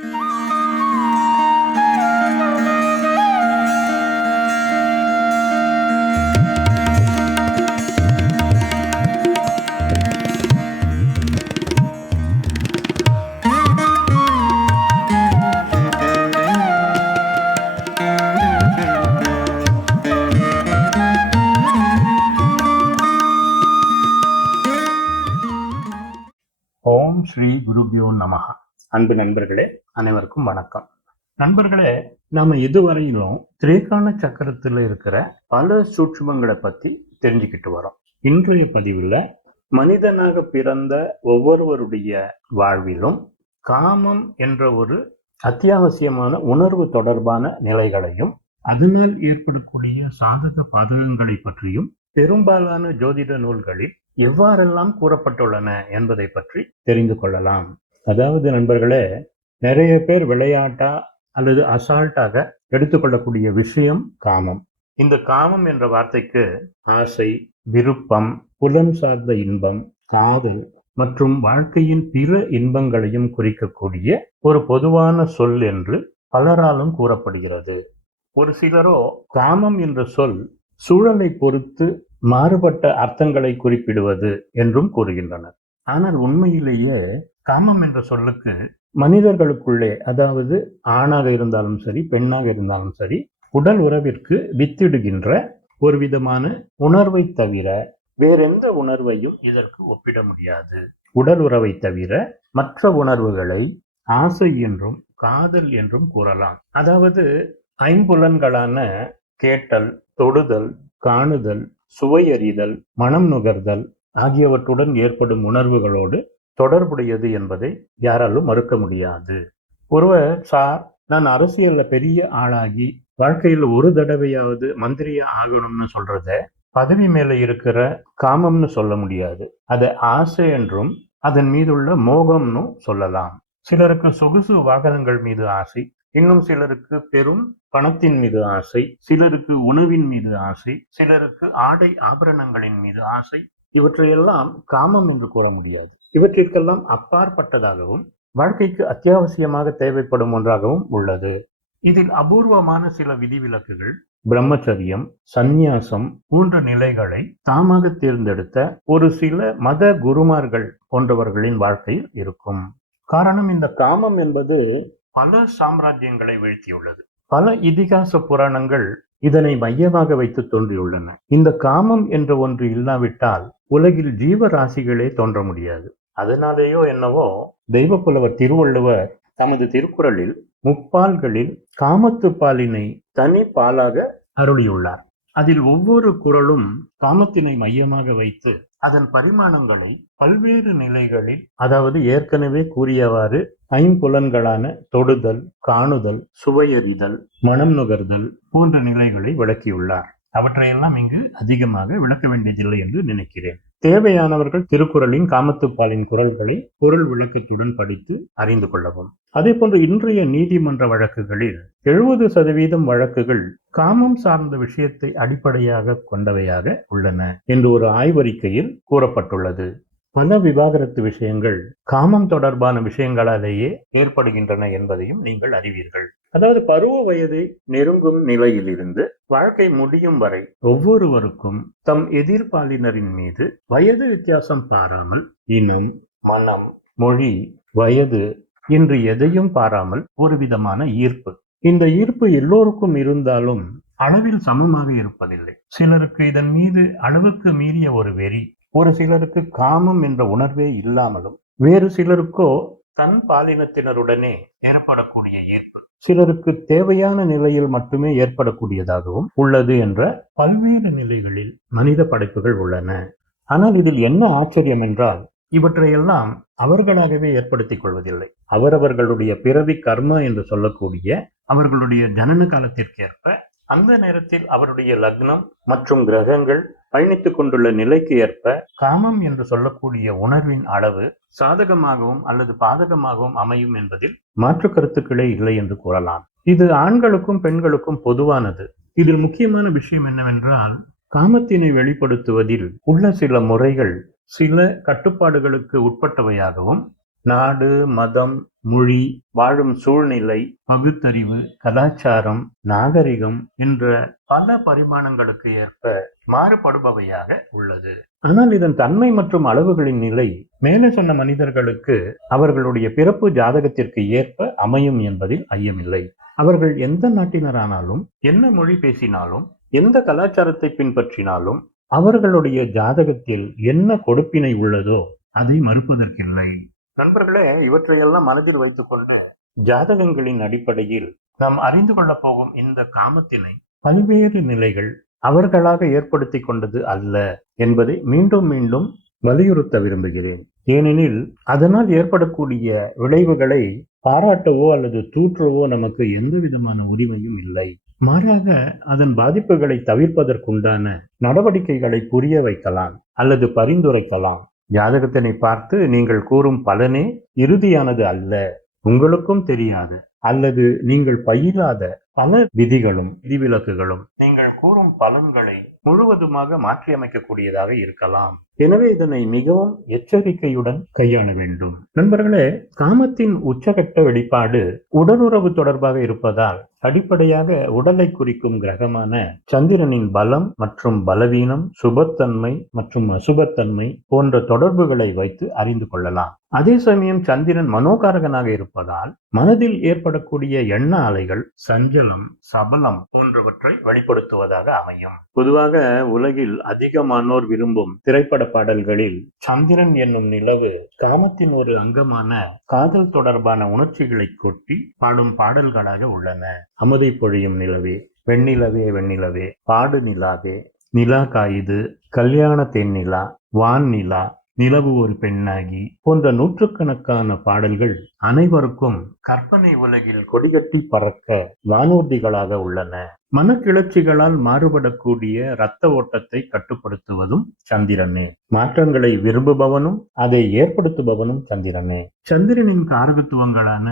ஓம் ஸ்ரீ குருபியோ நமஹ. அன்பு நண்பர்களே, அனைவருக்கும் வணக்கம். நண்பர்களே, நாம இதுவரையிலும் திரேகான சக்கரத்துல இருக்கிற பல சூட்சுமங்களை பத்தி தெரிஞ்சுக்கிட்டு வரோம். இன்றைய பதிவுல மனிதனாக பிறந்த ஒவ்வொருவருடைய வாழ்விலும் காமம் என்ற ஒரு அத்தியாவசியமான உணர்வு தொடர்பான நிலைகளையும் அதனால் ஏற்படக்கூடிய சாதக பாதகங்களை பற்றியும் பெரும்பாலான ஜோதிட நூல்களில் எவ்வாறெல்லாம் கூறப்பட்டுள்ளன என்பதை பற்றி தெரிந்து கொள்ளலாம். அதாவது நண்பர்களே, நிறைய பேர் விளையாட்டா அல்லது அசால்ட்டாக எடுத்துக்கொள்ளக்கூடிய விஷயம் காமம். இந்த காமம் என்ற வார்த்தைக்கு ஆசை, விருப்பம், புலன் சார்ந்த இன்பம், காதல் மற்றும் வாழ்க்கையின் பிற இன்பங்களையும் குறிக்கக்கூடிய ஒரு பொதுவான சொல் என்று பலராலும் கூறப்படுகிறது. ஒரு சிலரோ காமம் என்ற சொல் சூழலை பொறுத்து மாறுபட்ட அர்த்தங்களை குறிப்பிடுவது என்றும் கூறுகின்றனர். ஆனால் உண்மையிலேயே காமம் என்ற சொல்லுக்கு மனிதர்களுக்குள்ளே, அதாவது ஆணாக இருந்தாலும் சரி பெண்ணாக இருந்தாலும் சரி, உடல் உறவிற்கு வித்திடுகின்ற ஒரு விதமான உணர்வை தவிர வேறெந்த உணர்வையும் இதற்கு ஒப்பிட முடியாது. உடல் உறவை தவிர மற்ற உணர்வுகளை ஆசை என்றும் காதல் என்றும் கூறலாம். அதாவது ஐம்புலன்களான கேட்டல், தொடுதல், காணுதல், சுவையறிதல், மனம் நுகர்தல் ஆகியவற்றுடன் ஏற்படும் உணர்வுகளோடு தொடர்புடையது என்பதை யாராலும் மறுக்க முடியாது. ஒருவர், சார், நான் அரசியல்ல பெரிய ஆளாகி வாழ்க்கையில் ஒரு தடவையாவது மந்திரியா ஆகணும்னு சொல்றத பதவி மேல இருக்கிற காமம்னு சொல்ல முடியாது. அதை ஆசை என்றும் அதன் மீதுள்ள மோகம்னு சொல்லலாம். சிலருக்கு சொகுசு வாகனங்கள் மீது ஆசை, இன்னும் சிலருக்கு பெரும் பணத்தின் மீது ஆசை, சிலருக்கு உணவின் மீது ஆசை, சிலருக்கு ஆடை ஆபரணங்களின் மீது ஆசை. இவற்றையெல்லாம் காமம் என்று கூற முடியாது. இவற்றிற்கெல்லாம் அப்பாற்பட்டதாகவும் வாழ்க்கைக்கு அத்தியாவசியமாக தேவைப்படும் ஒன்றாகவும் உள்ளது. இதில் அபூர்வமான சில விதிவிலக்குகள் பிரம்மச்சரியம், சந்நியாசம் போன்ற நிலைகளை தாமாக தேர்ந்தெடுத்த ஒரு சில மத குருமார்கள் போன்றவர்களின் வாழ்க்கையில் இருக்கும். காரணம், இந்த காமம் என்பது பல சாம்ராஜ்யங்களை வீழ்த்தியுள்ளது. பல இதிகாச புராணங்கள் இதனை மையமாக வைத்து தோன்றியுள்ளன. இந்த காமம் என்ற ஒன்று இல்லாவிட்டால் உலகில் ஜீவராசிகளே தோன்ற முடியாது. அதனாலேயோ என்னவோ தெய்வப்புலவர் திருவள்ளுவர் தமது திருக்குறளில் முப்பால்களில் காமத்து பாலினை தனி பாலாக அருளியுள்ளார். அதில் ஒவ்வொரு குறளும் காமத்தினை மையமாக வைத்து அதன் பரிமாணங்களை பல்வேறு நிலைகளில், அதாவது ஏற்கனவே கூறியவாறு ஐம்புலன்களான தொடுதல், காணுதல், சுவையறிதல், மனம் நுகர்தல் போன்ற நிலைகளை விளக்கியுள்ளார். அவற்றையெல்லாம் இங்கு அதிகமாக விளக்க வேண்டியதில்லை என்று நினைக்கிறேன். தேவையானவர்கள் திருக்குறளின் காமத்துப்பாலின் குறள்களை குறள் விளக்கத்துடன் படித்து அறிந்து கொள்ளவும். அதே போன்று இன்றைய நீதிமன்ற வழக்குகளில் 70% வழக்குகள் காமம் சார்ந்த விஷயத்தை அடிப்படையாக கொண்டவையாக உள்ளன என்று ஒரு ஆய்வறிக்கையில் கூறப்பட்டுள்ளது. பல விவாகரத்து விஷயங்கள் காமம் தொடர்பான விஷயங்களாலேயே ஏற்படுகின்றன என்பதையும் நீங்கள் அறிவீர்கள். அதாவது பருவ வயதை நெருங்கும் நிலையிலிருந்து வாழ்க்கை முடியும் வரை ஒவ்வொருவருக்கும் தம் எதிர்பாலினரின் மீது வயது வித்தியாசம் பாராமல், இனம், மனம், மொழி, வயது என்று எதையும் பாராமல் ஒரு விதமான ஈர்ப்பு. இந்த ஈர்ப்பு எல்லோருக்கும் இருந்தாலும் அளவில் சமமாக இருப்பதில்லை. சிலருக்கு இதன் மீது அளவுக்கு மீறிய ஒரு வெறி, ஒரு சிலருக்கு காமம் என்ற உணர்வே இல்லாமலும், வேறு சிலருக்கோ தன் பாலினத்தினருடனே ஏற்படக்கூடிய ஈர்ப்பு சிலருக்கு தேவையான நிலையில் மட்டுமே ஏற்படக்கூடியதாகவும் உள்ளது என்ற பல்வேறு நிலைகளில் மனித படைப்புகள் உள்ளன. ஆனால் இதில் என்ன ஆச்சரியம் என்றால், இவற்றையெல்லாம் அவர்களாகவே ஏற்படுத்திக் கொள்வதில்லை. அவரவர்களுடைய பிறவி கர்மா என்று சொல்லக்கூடிய அவர்களுடைய ஜனன காலத்திற்கேற்ப அந்த நேரத்தில் அவருடைய லக்னம் மற்றும் கிரகங்கள் பயணித்துக் கொண்டுள்ள நிலைக்கு ஏற்ப காமம் என்று சொல்லக்கூடிய உணர்வின் அளவு சாதகமாகவும் அல்லது பாதகமாகவும் அமையும் என்பதில் மாற்று கருத்துக்களே இல்லை என்று கூறலாம். இது ஆண்களுக்கும் பெண்களுக்கும் பொதுவானது. இதில் முக்கியமான விஷயம் என்னவென்றால், காமத்தினை வெளிப்படுத்துவதில் உள்ள சில முறைகள் சில கட்டுப்பாடுகளுக்கு உட்பட்டவையாகவும், நாடு, மதம், மொழி, வாழும் சூழ்நிலை, பகுத்தறிவு, கலாச்சாரம், நாகரிகம் என்ற பல பரிமாணங்களுக்கு ஏற்ப மாறுபடுபவையாக உள்ளது. ஆனால் இதன் தன்மை மற்றும் அளவுகளின் நிலை மேலே சொன்ன மனிதர்களுக்கு அவர்களுடைய பிறப்பு ஜாதகத்திற்கு ஏற்ப அமையும் என்பதில் ஐயமில்லை. அவர்கள் எந்த நாட்டினரானாலும், என்ன மொழி பேசினாலும், எந்த கலாச்சாரத்தை பின்பற்றினாலும் அவர்களுடைய ஜாதகத்தில் என்ன கொடுப்பினை உள்ளதோ அதை மறுப்பதற்கில்லை. நண்பர்களே, இவற்றையெல்லாம் மனதில் வைத்துக்கொண்டு ஜாதகங்களின் அடிப்படையில் நாம் அறிந்து கொள்ளப் போகும் இந்த காமத்தினை பல்வேறு நிலைகள் அவர்களாக ஏற்படுத்தி கொண்டது அல்ல என்பதை மீண்டும் மீண்டும் வலியுறுத்த விரும்புகிறேன். ஏனெனில் அதனால் ஏற்படக்கூடிய விளைவுகளை பாராட்டவோ அல்லது தூற்றவோ நமக்கு எந்த விதமான உரிமையும் இல்லை. மாறாக அதன் பாதிப்புகளை தவிர்ப்பதற்குண்டான நடவடிக்கைகளை புரிய வைக்கலாம் அல்லது பரிந்துரைக்கலாம். ஜாதகத்தினை பார்த்து நீங்கள் கூறும் பலனே இறுதியானது அல்ல, உங்களுக்கும் தெரியாது அல்லது நீங்கள் பயிலாத பல விதிகளும் விதிவிலக்குகளும் நீங்கள் கூறும் பலன்களை முழுவதுமாக மாற்றியமைக்கக்கூடியதாக இருக்கலாம். எனவே இதனை மிகவும் எச்சரிக்கையுடன் கையாள வேண்டும். நண்பர்களே, காமத்தின் உச்சகட்ட வெளிப்பாடு உடலுறவு தொடர்பாக இருப்பதால் அடிப்படையாக உடலை குறிக்கும் கிரகமான சந்திரனின் பலம் மற்றும் பலவீனம், சுபத்தன்மை மற்றும் அசுபத்தன்மை போன்ற தொடர்புகளை வைத்து அறிந்து கொள்ளலாம். அதே சமயம் சந்திரன் மனோகாரகனாக இருப்பதால் மனதில் ஏற்படக்கூடிய எண்ண அலைகள் சஞ்சலம், சபலம் போன்றவற்றை வெளிப்படுத்துவதாக அமையும். பொதுவாக உலகில் அதிகமானோர் விரும்பும் திரைப்பட பாடல்களில் சந்திரன் என்னும் நிலவு காமத்தின் ஒரு அங்கமான காதல் தொடர்பான உணர்ச்சிகளை கொட்டி பாடும் பாடல்களாக உள்ளன. அமுதை பொழியும் நிலவே, வெண்ணிலவே வெண்ணிலவே, பாடு நிலாவே, நிலா காயுது, கல்யாண தென்னிலா, வான் நிலா, நிலவு ஒரு பெண்ணாகி போன்ற நூற்றுக்கணக்கான பாடல்கள் அனைவருக்கும் கற்பனை உலகில் கொடிகட்டி பறக்க வானூர்திகளாக உள்ளன. மனக்கிளர்ச்சிகளால் மாறுபடக்கூடிய இரத்த ஓட்டத்தை கட்டுப்படுத்துவதும் சந்திரனே. மாற்றங்களை விரும்புபவனும் அதை ஏற்படுத்துபவனும் சந்திரனே. சந்திரனின் காரகத்துவங்களான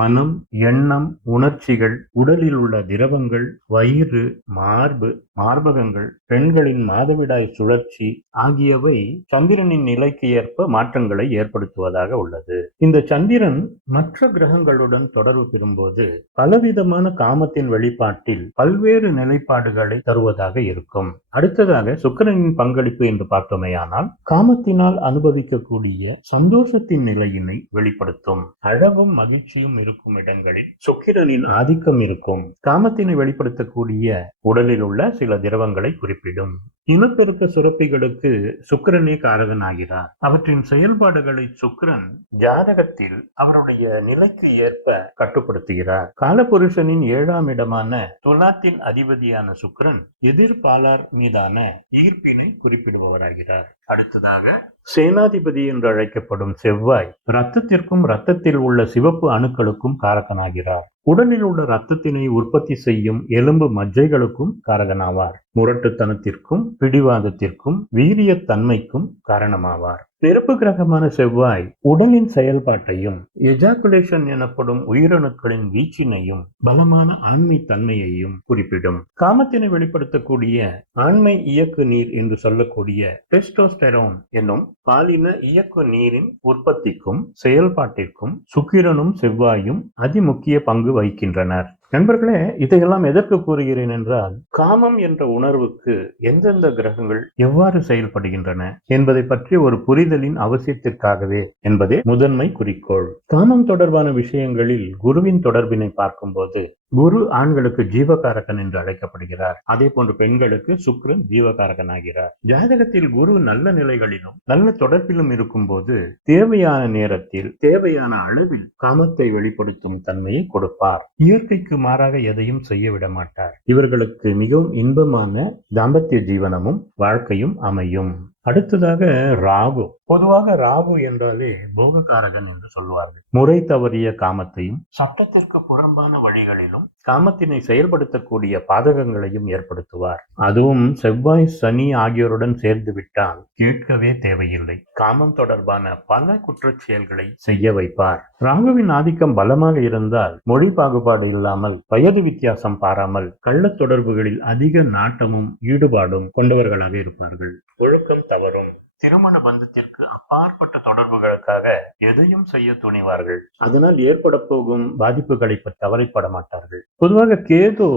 மனம், எண்ணம், உணர்ச்சிகள், உடலில் உள்ள திரவங்கள், வயிறு, மார்பு, மார்பகங்கள், பெண்களின் மாதவிடாய் சுழற்சி ஆகியவை சந்திரனின் நிலைக்கு ஏற்ப மாற்றங்களை ஏற்படுத்துவதாக உள்ளது. இந்த சந்திரன் மற்ற கிரகங்களுடன் தொடர்பு பெறும்போது பலவிதமான காமத்தின் வெளிப்பாட்டில் பல்வேறு நிலைப்பாடுகளை தருவதாக இருக்கும். அடுத்ததாக சுக்கிரனின் பங்களிப்பு என்று பார்த்தோமேயானால் காமத்தினால் அனுபவிக்கக்கூடிய சந்தோஷத்தின் நிலையினை வெளிப்படுத்தும். அழகும் மகிழ்ச்சியும் இருக்கும் இடங்களில் சுக்கிரனின் ஆதிக்கம் இருக்கும். காமத்தினை வெளிப்படுத்தக்கூடிய உடலில் உள்ள சில திரவங்களை குறிப்பிடும். இனப்பெருக்க சுரப்பிகளுக்கு சுக்கிரனே காரகனாகிறார். அவற்றின் செயல்பாடுகளை சுக்கிரன் ஜாதகத்தில் அவருடைய நிலைக்கு ஏற்ப கட்டுப்படுத்துகிறார். காலபுருஷனின் 7ஆம் இடமான துலாத்தின் அதிபதியான சுக்கிரன் எதிர்பாலார் மீதான ஈர்ப்பினை குறிப்பிடுபவராகிறார். அடுத்ததாக சேனாதிபதி என்று அழைக்கப்படும் செவ்வாய் இரத்தத்திற்கும் இரத்தத்தில் உள்ள சிவப்பு அணுக்களுக்கும் காரகனாகிறார். உடலில் உள்ள இரத்தத்தினை உற்பத்தி செய்யும் எலும்பு மஜ்ஜைகளுக்கும் காரகனாவார். முரட்டுத்தனத்திற்கும் பிடிவாதத்திற்கும் வீரியத்தன்மைக்கும் காரணமாவார். நெருப்பு கிரகமான செவ்வாய் உடலின் செயல்பாட்டையும் எஜாகுலேஷன் எனப்படும் உயிரணுக்களின் வீச்சினையும் பலமான ஆண்மை தன்மையையும் குறிப்பிடும். காமத்தினை வெளிப்படுத்தக்கூடிய ஆண்மை இயக்கு நீர் என்று சொல்லக்கூடிய டெஸ்டோஸ்டெரோன் என்னும் பாலின இயக்கு நீரின் உற்பத்திக்கும் செயல்பாட்டிற்கும் சுக்கிரனும் செவ்வாயும் அதிமுக்கிய பங்கு வகிக்கின்றனர். நண்பர்களே, இதையெல்லாம் எதற்கு கூறுகிறேன் என்றால், காமம் என்ற உணர்வுக்கு எந்தெந்த கிரகங்கள் எவ்வாறு செயல்படுகின்றன என்பதை பற்றி ஒரு புரிதலின் அவசியத்திற்காகவே என்பதே முதன்மை குறிக்கோள். காமம் தொடர்பான விஷயங்களில் குருவின் தொடர்பினை பார்க்கும்போது குரு ஆண்களுக்கு ஜீவகாரகன் என்று அழைக்கப்படுகிறார். அதே போன்று பெண்களுக்கு சுக்கிரன் ஜீவகாரகனாகிறார். ஜாதகத்தில் குரு நல்ல நிலைகளிலும் நல்ல தொடர்பிலும் இருக்கும் போது தேவையான நேரத்தில் தேவையான அளவில் காமத்தை வெளிப்படுத்தும் தன்மையை கொடுப்பார். இயற்கைக்கு மாறாக எதையும் செய்ய விட மாட்டார். இவர்களுக்கு மிகவும் இன்பமான தாம்பத்திய ஜீவனமும் வாழ்க்கையும் அமையும். அடுத்ததாக ராகு. பொதுவாக ராகு என்றாலே போககாரகன் என்று சொல்வார்கள். முறை தவறிய காமத்தையும் சட்டத்திற்கு புறம்பான வழிகளிலும் காமத்தினை செயல்படுத்தக்கூடிய பாதகங்களையும் ஏற்படுத்துவார். அதுவும் செவ்வாய், சனி ஆகியோருடன் சேர்ந்து விட்டால் கேட்கவே தேவையில்லை. காமம் தொடர்பான பல குற்றச் செயல்களை செய்ய வைப்பார். ராகுவின் ஆதிக்கம் பலமாக இருந்தால் மொழி பாகுபாடு இல்லாமல், வயது வித்தியாசம் பாராமல் கள்ள தொடர்புகளில் அதிக நாட்டமும் ஈடுபாடும் கொண்டவர்களாக இருப்பார்கள். ஒழுக்கம் தவறும், திருமண பந்தத்திற்கு அப்பாற்பட்ட தொடர்புகளுக்காக எதையும் செய்ய துணிவார்கள். அதனால் ஏற்பட போகும் பாதிப்புகளை கவலைப்பட மாட்டார்கள். பொதுவாக கேது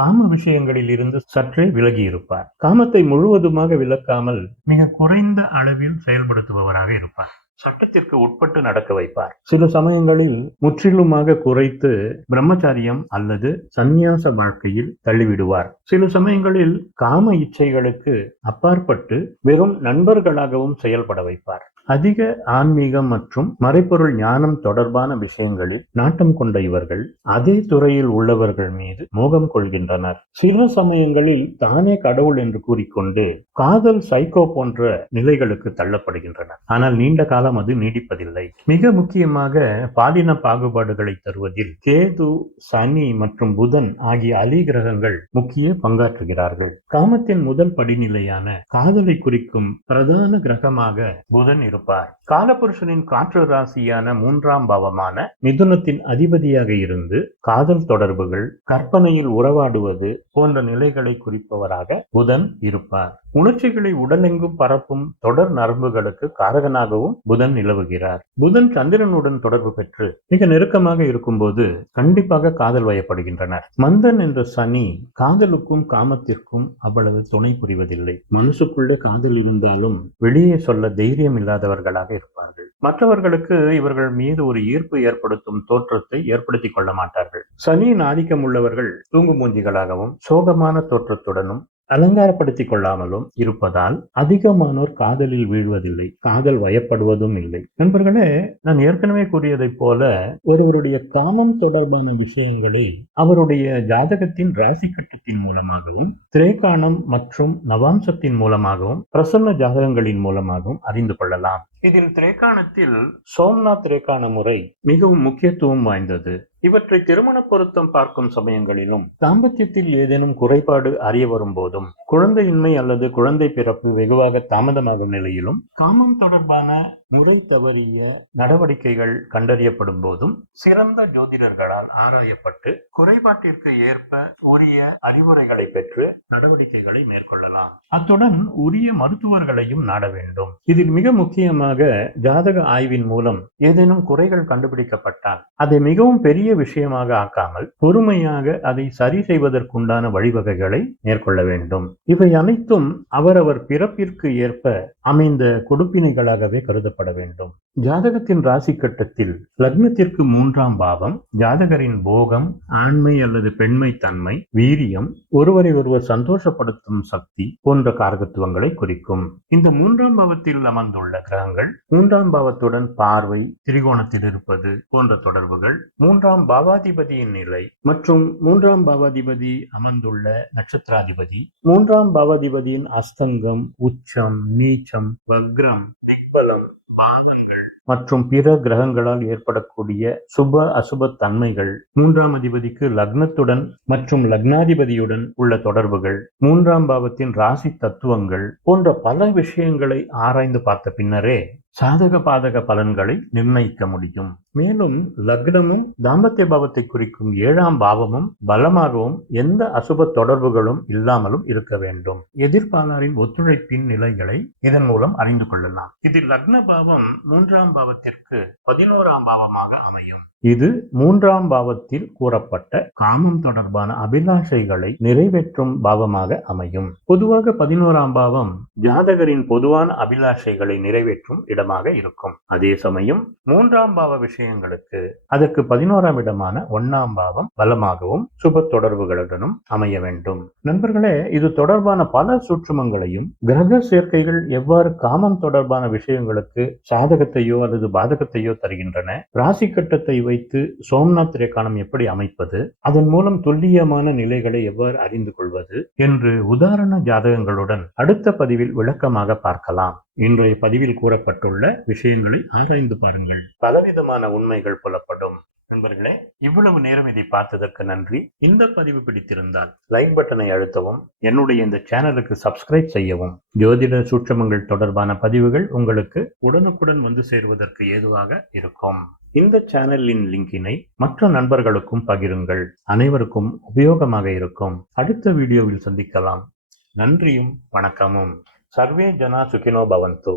காம விஷயங்களில் இருந்து சற்றே விலகி இருப்பார். காமத்தை முழுவதுமாக விலக்காமல் மிக குறைந்த அளவில் செயல்படுத்துபவராக இருப்பார். சட்டத்திற்கு உட்பட்டு நடக்க வைப்பார். சில சமயங்களில் முற்றிலுமாக குறைத்து பிரம்மச்சாரியம் அல்லது சந்நியாச வாழ்க்கையில் தள்ளிவிடுவார். சில சமயங்களில் காம இச்சைகளுக்கு அப்பாற்பட்டு வெறும் நண்பர்களாகவும் செயல்பட வைப்பார். அதிக ஆன்மீகம் மற்றும் மறைபொருள் ஞானம் தொடர்பான விஷயங்களில் நாட்டம் கொண்ட இவர்கள் அதே துறையில் உள்ளவர்கள் மீது மோகம் கொள்கின்றனர். சில சமயங்களில் தானே கடவுள் என்று கூறிக்கொண்டு காதல் சைக்கோ போன்ற நிலைகளுக்கு தள்ளப்படுகின்றனர். ஆனால் நீண்ட காலம் அது நீடிப்பதில்லை. மிக முக்கியமாக பாலின பாகுபாடுகளை தருவதில் கேது, சனி மற்றும் புதன் ஆகிய அலி கிரகங்கள் முக்கிய பங்காற்றுகிறார்கள். காமத்தின் முதல் படிநிலையான காதலை குறிக்கும் பிரதான கிரகமாக புதன் இருப்பார். காலபுருஷனின் காற்று ராசியான 3ஆம் பாவமான மிதுனத்தின் அதிபதியாக இருந்து காதல் தொடர்புகள், கற்பனையில் உறவாடுவது போன்ற நிலைகளை குறிப்பவராக புதன் இருப்பார். உணர்ச்சிகளை உடலெங்கும் பரப்பும் தொடர் நரம்புகளுக்கு காரகனாகவும் புதன் நிலவுகிறார். புதன் சந்திரனுடன் தொடர்பு பெற்று மிக நெருக்கமாக இருக்கும்போது கண்டிப்பாக காதல் வயப்படுகின்றனர். மந்தன் என்ற சனி காதலுக்கும் காமத்திற்கும் அவ்வளவு துணை புரிவதில்லை. மனசுக்குள்ள காதல் இருந்தாலும் வெளியே சொல்ல தைரியம் இல்லாதவர்களாக இருப்பார்கள். மற்றவர்களுக்கு இவர்கள் மீது ஒரு ஈர்ப்பு ஏற்படுத்தும் தோற்றத்தை ஏற்படுத்திக் கொள்ள மாட்டார்கள். சனியின் ஆதிக்கம் உள்ளவர்கள் தூங்குமூஞ்சிகளாகவும் சோகமான தோற்றத்துடனும் அலங்காரப்படுத்திக் கொள்ளாமலும் இருப்பதால் அதிகமானோர் காதலில் வீழ்வதில்லை, காதல் வயப்படுவதும் இல்லை. நண்பர்களே, நான் ஏற்கனவே கூறியதைப் போல ஒருவருடைய காமம் தொடர்பான விஷயங்களை அவருடைய ஜாதகத்தின் ராசி கட்டத்தின் மூலமாகவும், திரேகாணம் மற்றும் நவாம்சத்தின் மூலமாகவும், பிரசன்ன ஜாதகங்களின் மூலமாகவும் அறிந்து கொள்ளலாம். இதில் திரேகாணத்தில் சோம்நாத் திரேகாண முறை மிகவும் முக்கியத்துவம் வாய்ந்தது. இவற்றை திருமண பொருத்தம் பார்க்கும் சமயங்களிலும், தாம்பத்தியத்தில் ஏதேனும் குறைபாடு அறிய வரும் போதும், குழந்தையின்மை அல்லது குழந்தை பிறப்பு வெகுவாக தாமதமாகும் நிலையிலும், காமம் தொடர்பான முறை தவறிய நடவடிக்கைகள் கண்டறியப்படும் போதும் சிறந்த ஜோதிடர்களால் ஆராயப்பட்டு குறைபாட்டிற்கு ஏற்ப உரிய அறிவுரைகளை பெற்று நடவடிக்கைகளை மேற்கொள்ளலாம். அத்துடன் உரிய மருத்துவர்களையும் நாட வேண்டும். இதில் மிக முக்கியமாக ஜாதக ஆய்வின் மூலம் ஏதேனும் குறைகள் கண்டுபிடிக்கப்பட்டால் அதை மிகவும் பெரிய விஷயமாக ஆக்காமல் பொறுமையாக அதை சரி செய்வதற்குண்டான வழிவகைகளை மேற்கொள்ள வேண்டும். இவை அனைத்தும் அவரவர் பிறப்பிற்கு ஏற்ப அமைந்த கொடுப்பினைகளாகவே கருதப்பட வேண்டும். ஜாதகத்தின் ராசி கட்டத்தில் லக்னத்திற்கு 3ஆம் பாவம் ஜாதகரின் போகம், ஆண்மை அல்லது பெண்மை தன்மை, வீரியம், ஒருவரை ஒருவர் சந்தோஷப்படுத்தும் சக்தி போன்ற காரகத்துவங்களை குறிக்கும். இந்த 3ஆம் பாவத்தில் அமர்ந்துள்ள கிரகங்கள் 3ஆம் பாவத்துடன் பார்வை, திரிகோணத்தில் இருப்பது போன்ற தொடர்புகள், 3ஆம் பாவாதிபதியின் நிலை மற்றும் 3ஆம் பாவாதிபதி அமர்ந்துள்ள நட்சத்திராதிபதி, 3ஆம் பாவாதிபதியின் அஸ்தங்கம், உச்சம், நீச்சம், வக்ரம், திக்பலம், பாவங்கள் மற்றும் பிற கிரகங்களால் ஏற்படக்கூடிய சுப அசுப தன்மைகள், 3ஆம் அதிபதிக்கு லக்னத்துடன் மற்றும் லக்னாதிபதியுடன் உள்ள தொடர்புகள், 3ஆம் பாவத்தின் ராசி தத்துவங்கள் போன்ற பல விஷயங்களை ஆராய்ந்து பார்த்த பின்னரே சாதக பாதக பலன்களை நிர்ணயிக்க முடியும். மேலும் லக்னமும் தாம்பத்திய பாவத்தை குறிக்கும் 7ஆம் பாவமும் பலமாகவும் எந்த அசுப தொடர்புகளும் இல்லாமலும் இருக்க வேண்டும். எதிர்ப்பாளரின் ஒத்துழைப்பின் நிலைகளை இதன் மூலம் அறிந்து கொள்ளலாம். இதில் லக்ன பாவம் 3ஆம் பாவத்திற்கு 11ஆம் பாவமாக அமையும். இது 3ஆம் பாவத்தில் கூறப்பட்ட காமம் தொடர்பான அபிலாஷைகளை நிறைவேற்றும் பாவமாக அமையும். பொதுவாக 11ஆம் பாவம் ஜாதகரின் பொதுவான அபிலாஷைகளை நிறைவேற்றும் இடமாக இருக்கும். அதே சமயம் 3ஆம் பாவ விஷயங்களுக்கு அதற்கு 11ஆம் இடமான 1ஆம் பாவம் பலமாகவும் சுப தொடர்புகளுடனும் அமைய வேண்டும். நண்பர்களே, இது தொடர்பான பல சூட்சுமங்களையும், கிரக சேர்க்கைகள் எவ்வாறு காமம் தொடர்பான விஷயங்களுக்கு சாதகத்தையோ அல்லது பாதகத்தையோ தருகின்றன, ராசி கட்டத்தை வைத்து சோம்நாத் திரேகாணம் எப்படி அமைப்பது, அதன் மூலம் துல்லியமான நிலைகளை எவ்வாறு அறிந்து கொள்வது என்று உதாரண ஜாதகங்களுடன் அடுத்த பதிவில் விளக்கமாக பார்க்கலாம். இன்றைய பதிவில் கூறப்பட்டுள்ள விஷயங்களை ஆராய்ந்து பாருங்கள். பலவிதமான உண்மைகள் புலப்படும். நண்பர்களே, இவ்வளவு நேரம் இதை பார்த்ததற்கு நன்றி. இந்த பதிவு பிடித்திருந்தால் லைக் பட்டனை அழுத்தவும், என்னுடைய இந்த சேனலுக்கு சப்ஸ்கிரைப் செய்யவும். ஜோதிட சூட்சமங்கள் தொடர்பான பதிவுகள் உங்களுக்கு உடனுக்குடன் வந்து சேருவதற்கு ஏதுவாக இருக்கும். இந்த சேனலின் லிங்கினை மற்ற நண்பர்களுக்கும் பகிருங்கள். அனைவருக்கும் உபயோகமாக இருக்கும். அடுத்த வீடியோவில் சந்திக்கலாம். நன்றியும் வணக்கமும். சர்வே ஜனா சுகினோ பவந்து.